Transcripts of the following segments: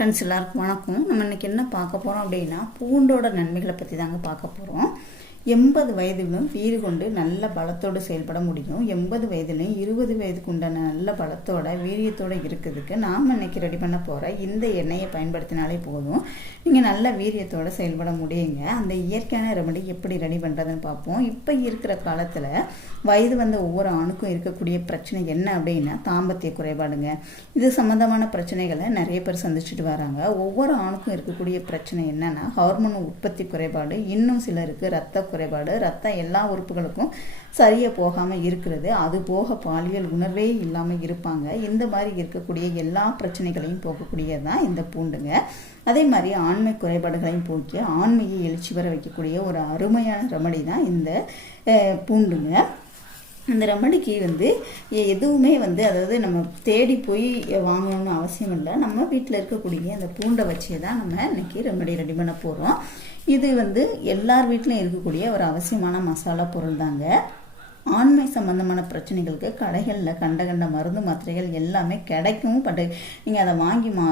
Friends எல்லாருக்கும் வணக்கம். நம்ம இன்னைக்கு என்ன பார்க்க போகிறோம் அப்படின்னா பூண்டோட நன்மைகளை பற்றி தாங்க பார்க்க போகிறோம் எண்பது வயதிலும் வீறு கொண்டு நல்ல பலத்தோடு செயல்பட முடியும். எண்பது வயதுலையும் இருபது வயதுக்கு உண்டான நல்ல பலத்தோட வீரியத்தோட இருக்கிறதுக்கு நாம் இன்னைக்கு ரெடி பண்ண போகிற இந்த எண்ணெயை பயன்படுத்தினாலே போதும். நீங்கள் நல்ல வீரியத்தோட செயல்பட முடியுங்க. அந்த இயற்கையான ரெமடி எப்படி ரெடி பண்ணுறதுன்னு பார்ப்போம். இப்போ இருக்கிற காலத்தில் வயது வந்த ஒவ்வொரு ஆணுக்கும் இருக்கக்கூடிய பிரச்சனை என்ன அப்படின்னா தாம்பத்திய குறைபாடுங்க. இது சம்மந்தமான பிரச்சனைகளை நிறைய பேர் சந்திச்சுட்டு வராங்க. ஒவ்வொரு ஆணுக்கும் இருக்கக்கூடிய பிரச்சனை என்னன்னா ஹார்மோன் உற்பத்தி குறைபாடு. இன்னும் சிலருக்கு ரத்த குறைபாடு ரத்தம் எல்லா உறுப்புகளுக்கும் சரியாக போகாமல் இருக்கிறது. அது போக பாலியல் உணர்வே இல்லாமல் இருப்பாங்க. இந்த மாதிரி இருக்கக்கூடிய எல்லா பிரச்சனைகளையும் போக்கக்கூடியது தான் இந்த பூண்டுங்க. அதே மாதிரி ஆண்மை குறைபாடுகளையும் போக்கி ஆண்மையை எழுச்சி வர வைக்கக்கூடிய ஒரு அருமையான ரெமடி தான் இந்த பூண்டுங்க. இந்த ரெமடிக்கு வந்து எ- எதுவுமே வந்து அதாவது நம்ம தேடி போய் வாங்கணும்னு அவசியம் இல்லை. நம்ம வீட்டில் இருக்கக்கூடிய அந்த பூண்டை வச்சே தான் நம்ம இன்னைக்கு ரெமடி ரெடி பண்ண போகிறோம் இது வந்து எல்லார் வீட்லையும் இருக்கக்கூடிய ஒரு அவசியமான மசாலா பொருள் தாங்க. ஆண்மை சம்பந்தமான பிரச்சனைகளுக்கு கடைகளில் கண்ட கண்ட மருந்து மாத்திரைகள் எல்லாமே கிடைக்கும். பட் நீங்கள் அதை வாங்கி மா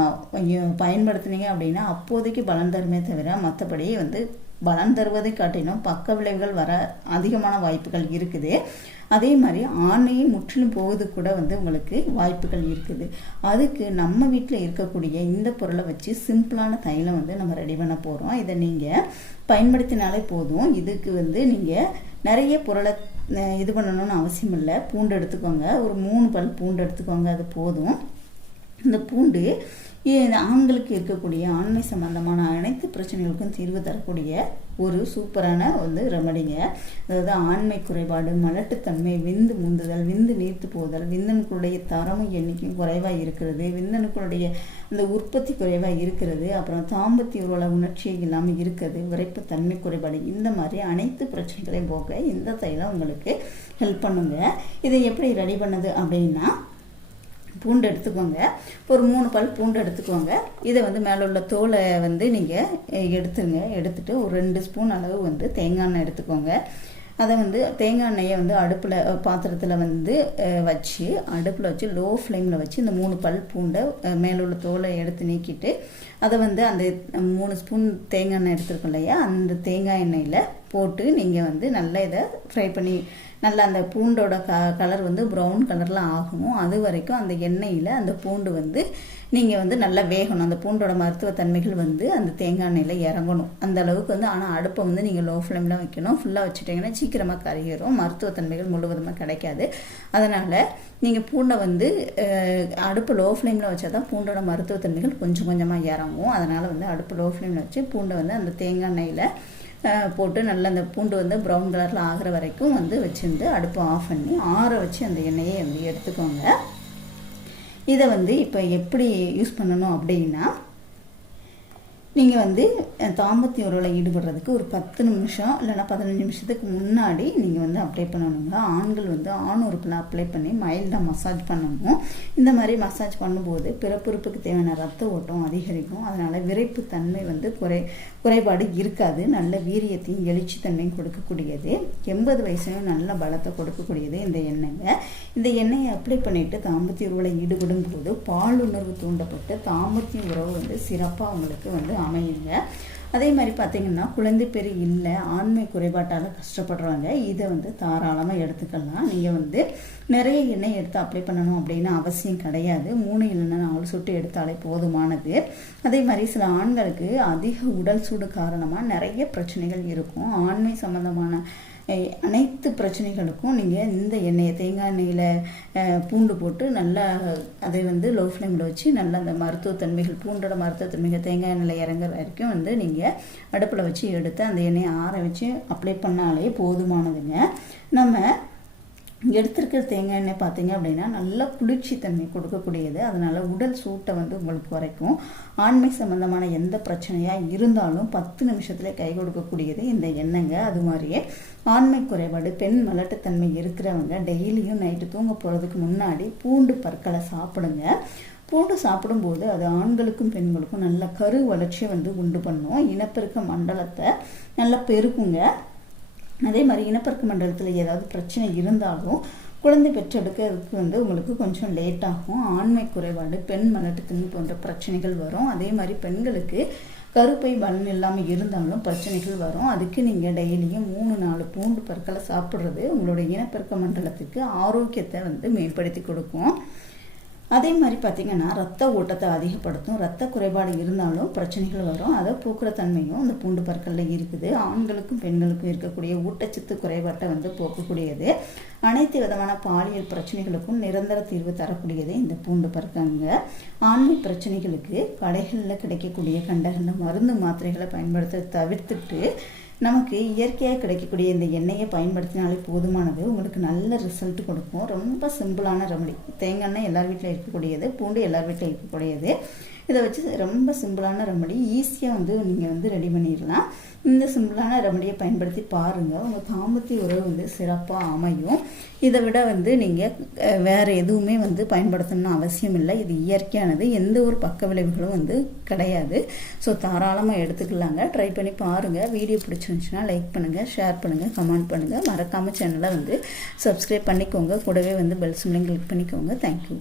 பயன்படுத்துனீங்க அப்படின்னா அப்போதைக்கு பலன் தருமே தவிர மற்றபடி வந்து பலன் தருவதை காட்டிலும் பக்க விளைவுகள் வர அதிகமான வாய்ப்புகள் இருக்குது. அதே மாதிரி ஆணையை முற்றிலும் போவது கூட வந்து உங்களுக்கு வாய்ப்புகள் இருக்குது. அதுக்கு நம்ம வீட்டில் இருக்கக்கூடிய இந்த பொருளை வச்சு சிம்பிளான தைலம் வந்து நம்ம ரெடி பண்ண போகிறோம் இதை நீங்கள் பயன்படுத்தினாலே போதும். இதுக்கு வந்து நீங்கள் நிறைய பொருளை இது பண்ணணும்னு அவசியம் இல்லை. பூண்டு எடுத்துக்கோங்க. ஒரு மூணு பல் பூண்டு எடுத்துக்கோங்க. அது போதும். இந்த பூண்டு ஆண்களுக்கு இருக்கக்கூடிய ஆண்மை சம்பந்தமான அனைத்து பிரச்சனைகளுக்கும் தீர்வு தரக்கூடிய ஒரு சூப்பரான வந்து ரெமடிங்க. அதாவது ஆண்மை குறைபாடு மலட்டுத்தன்மை விந்து முந்துதல் விந்து நீர்த்து போதல் விந்தணுக்களுடைய தரமும் எண்ணிக்கையும் குறைவாக இருக்கிறது விந்தணுக்களுடைய அந்த உற்பத்தி குறைவாக இருக்கிறது அப்புறம் தாம்பத்திய உள்ள உணர்ச்சி இல்லாமல் இருக்கிறது விரைப்பு தன்மை குறைபாடு இந்த மாதிரி அனைத்து பிரச்சனைகளையும் போக்க இந்த தைலம் உங்களுக்கு ஹெல்ப் பண்ணுங்க. இதை எப்படி ரெடி பண்ணுது அப்படின்னா பூண்டு எடுத்துக்கோங்க. ஒரு மூணு பல் பூண்டு எடுத்துக்கோங்க. இதை வந்து மேலே உள்ள தோலை வந்து நீங்கள் எடுத்துங்க எடுத்துட்டு ஒரு ரெண்டு ஸ்பூன் அளவு வந்து தேங்காய் எண்ணெய் எடுத்துக்கோங்க. அதை வந்து தேங்காய் எண்ணெயை வந்து அடுப்பில் பாத்திரத்தில் வந்து வச்சு அடுப்பில் வச்சு லோ ஃப்ளேமில் வச்சு இந்த மூணு பல் பூண்டை மேலே உள்ள தோலை எடுத்து நீக்கிட்டு அதை வந்து அந்த மூணு ஸ்பூன் தேங்காய் எண்ணெய் எடுத்துருக்கோம் இல்லையா? அந்த தேங்காய் எண்ணெயில் போட்டு நீங்கள் வந்து நல்லா இதை ஃப்ரை பண்ணி நல்லா அந்த பூண்டோட க கலர் வந்து ப்ரௌன் கலரில் ஆகும் அது வரைக்கும் அந்த எண்ணெயில் அந்த பூண்டு வந்து நீங்கள் வந்து நல்லா வேகணும். அந்த பூண்டோட மருத்துவ தன்மைகள் வந்து அந்த தேங்காய் எண்ணெயில் இறங்கணும். அந்த அளவுக்கு வந்து ஆனால் அடுப்பை வந்து நீங்கள் லோ ஃப்ளேமில் வைக்கணும் ஃபுல்லாக வச்சுட்டிங்கன்னா சீக்கிரமாக கரையிடும் மருத்துவ தன்மைகள் முழுவதுமாக கிடைக்காது. அதனால் நீங்கள் பூண்டை வந்து அடுப்பு லோ ஃப்ளேமில் வச்சா தான் பூண்டோட மருத்துவ தன்மைகள் கொஞ்சம் கொஞ்சமாக இறங்கும். அதனால் வந்து அடுப்பு லோ ஃப்ளேமில் வச்சு பூண்டை வந்து அந்த தேங்காய் எண்ணெயில் போட்டு நல்லா அந்த பூண்டு வந்து ப்ரௌன் கலரில் ஆகிற வரைக்கும் வந்து வச்சுருந்து அடுப்பை ஆஃப் பண்ணி ஆற வச்சு அந்த எண்ணெயை வந்து எடுத்துக்கோங்க. இதை வந்து இப்போ எப்படி யூஸ் பண்ணணும் அப்படின்னா நீங்கள் வந்து தாம்பத்திய உறவில் ஈடுபடுறதுக்கு ஒரு பத்து நிமிஷம் இல்லைன்னா பதினஞ்சு நிமிஷத்துக்கு முன்னாடி நீங்கள் வந்து அப்ளை பண்ணணுங்க. ஆண்கள் வந்து ஆண் உறுப்பில் அப்ளை பண்ணி மைல்டாக மசாஜ் பண்ணணும். இந்த மாதிரி மசாஜ் பண்ணும்போது பிறப்புறுப்புக்கு தேவையான ரத்த ஓட்டம் அதிகரிக்கும். அதனால் விரைப்பு தன்மை வந்து குறை குறைபாடு இருக்காது. நல்ல வீரியத்தையும் எழுச்சி தன்மையும் கொடுக்கக்கூடியது. எண்பது வயசுலையும் நல்ல பலத்தை கொடுக்கக்கூடியது இந்த எண்ணெய்ங்க. இந்த எண்ணெயை அப்ளை பண்ணிட்டு தாம்பத்திய உறவில் ஈடுபடும் போது பாலுணர்வு தூண்டப்பட்டு தாம்பத்திய உறவு வந்து சிறப்பாக அவங்களுக்கு வந்து அமையுங்க அதே மாதிரி பார்த்தீங்கன்னா குழந்தை பெரு இல்லை ஆண்மை குறைபாட்டால் கஷ்டப்படுறவங்க இதை வந்து தாராளமாக எடுத்துக்கலாம். நீங்கள் வந்து நிறைய எண்ணெய் எடுத்து அப்ளை பண்ணணும் அப்படின்னு அவசியம் கிடையாது. மூணு இல்லைன்னா நாலு சொட்டு எடுத்தாலே போதுமானது. அதே மாதிரி சில ஆண்களுக்கு அதிக உடல் சூடு காரணமாக நிறைய பிரச்சனைகள் இருக்கும். ஆண்மை சம்மந்தமான அனைத்து பிரச்சனைகளுக்கும் நீங்கள் இந்த எண்ணெயை தேங்காய் எண்ணெயில் பூண்டு போட்டு நல்லா அதை வந்து லோ ஃப்ளேமில் வச்சு நல்லா அந்த மருத்துவத்தன்மைகள் பூண்டோட மருத்துவத்தன்மைகள் தேங்காய் எண்ணெயில் இறங்குற வரைக்கும் வந்து நீங்கள் அடுப்பில் வச்சு எடுத்து அந்த எண்ணெயை ஆற வச்சு அப்ளை பண்ணாலே போதுமானதுங்க. நம்ம எடுத்திருக்கிற தேங்காய் எண்ணெய் பார்த்தீங்க அப்படின்னா நல்லா குளிர்ச்சி தன்மை கொடுக்கக்கூடியது. அதனால் உடல் சூட்டை வந்து உங்களுக்கு குறைக்கும். ஆண்மை சம்பந்தமான எந்த பிரச்சனையாக இருந்தாலும் பத்து நிமிஷத்தில் கை கொடுக்கக்கூடியது இந்த எண்ணெய்ங்க. அது மாதிரியே ஆண்மை குறைபாடு பெண் மலட்டுத்தன்மை இருக்கிறவங்க டெய்லியும் நைட்டு தூங்க போகிறதுக்கு முன்னாடி பூண்டு பற்களை சாப்பிடுங்க. பூண்டு சாப்பிடும்போது அது ஆண்களுக்கும் பெண்களுக்கும் நல்ல கரு வளர்ச்சியை வந்து உண்டு பண்ணும். இனப்பெருக்க மண்டலத்தை நல்லா பெருக்குங்க. அதே மாதிரி இனப்பெருக்க மண்டலத்தில் ஏதாவது பிரச்சனை இருந்தாலும் குழந்தை பெற்றெடுக்கிறதுக்கு வந்து உங்களுக்கு கொஞ்சம் லேட் ஆகும். ஆண்மை குறைபாடு பெண் மலட்டுத்தன்மை போன்ற பிரச்சனைகள் வரும். அதே மாதிரி பெண்களுக்கு கருப்பை பலன் இல்லாமல் இருந்தாலும் பிரச்சனைகள் வரும். அதுக்கு நீங்கள் டெய்லியும் மூணு நாலு பூண்டு பற்களை சாப்பிட்றது உங்களுடைய இனப்பெருக்க மண்டலத்துக்கு ஆரோக்கியத்தை வந்து மேம்படுத்தி கொடுக்கும். அதே மாதிரி பார்த்திங்கன்னா ரத்த ஓட்டத்தை அதிகப்படுத்தும் ரத்த குறைபாடு இருந்தாலும் பிரச்சனைகள் வரும். அதை போக்குற தன்மையும் அந்த பூண்டு பற்களில் இருக்குது. ஆண்களுக்கும் பெண்களுக்கும் இருக்கக்கூடிய ஊட்டச்சத்து குறைபாட்டை வந்து போக்கக்கூடியது. அனைத்து விதமான பாலியல் பிரச்சனைகளுக்கும் நிரந்தர தீர்வு தரக்கூடியது இந்த பூண்டு பற்கங்க ஆண்மை பிரச்சனைகளுக்கு கடைகளில் கிடைக்கக்கூடிய கண்டகண்ட மருந்து மாத்திரைகளை பயன்படுத்த தவிர்த்துட்டு நமக்கு இயற்கையாக கிடைக்கக்கூடிய இந்த எண்ணெயை பயன்படுத்தினாலே போதுமானது. உங்களுக்கு நல்ல ரிசல்ட் கொடுக்கும். ரொம்ப சிம்பிளான ரெமடி தேங்காய் எண்ணெய் எல்லார் வீட்டில் இருக்கக்கூடியது பூண்டு எல்லார் வீட்டில் இருக்கக்கூடியது. இதை வச்சு ரொம்ப சிம்பிளான ரெமடி ஈஸியாக வந்து நீங்கள் வந்து ரெடி பண்ணிடலாம். இந்த சிம்பிளான ரெமடியை பயன்படுத்தி பாருங்கள் உங்கள் தாம்பத்திய உறவு வந்து சிறப்பாக அமையும். இதை விட வந்து நீங்கள் வேறு எதுவுமே வந்து பயன்படுத்தணும்னு அவசியம் இல்லை. இது இயற்கையானது. எந்த ஒரு பக்க விளைவுகளும் வந்து கிடையாது. ஸோ தாராளமாக எடுத்துக்கலாங்க. ட்ரை பண்ணி பாருங்கள் வீடியோ பிடிச்சிருந்துச்சுன்னா லைக் பண்ணுங்கள் ஷேர் பண்ணுங்கள் கமெண்ட் பண்ணுங்கள் மறக்காமல் சேனலை வந்து சப்ஸ்கிரைப் பண்ணிக்கோங்க. கூடவே வந்து பெல் சிம்லையும் கிளிக் பண்ணிக்கோங்க. Thank you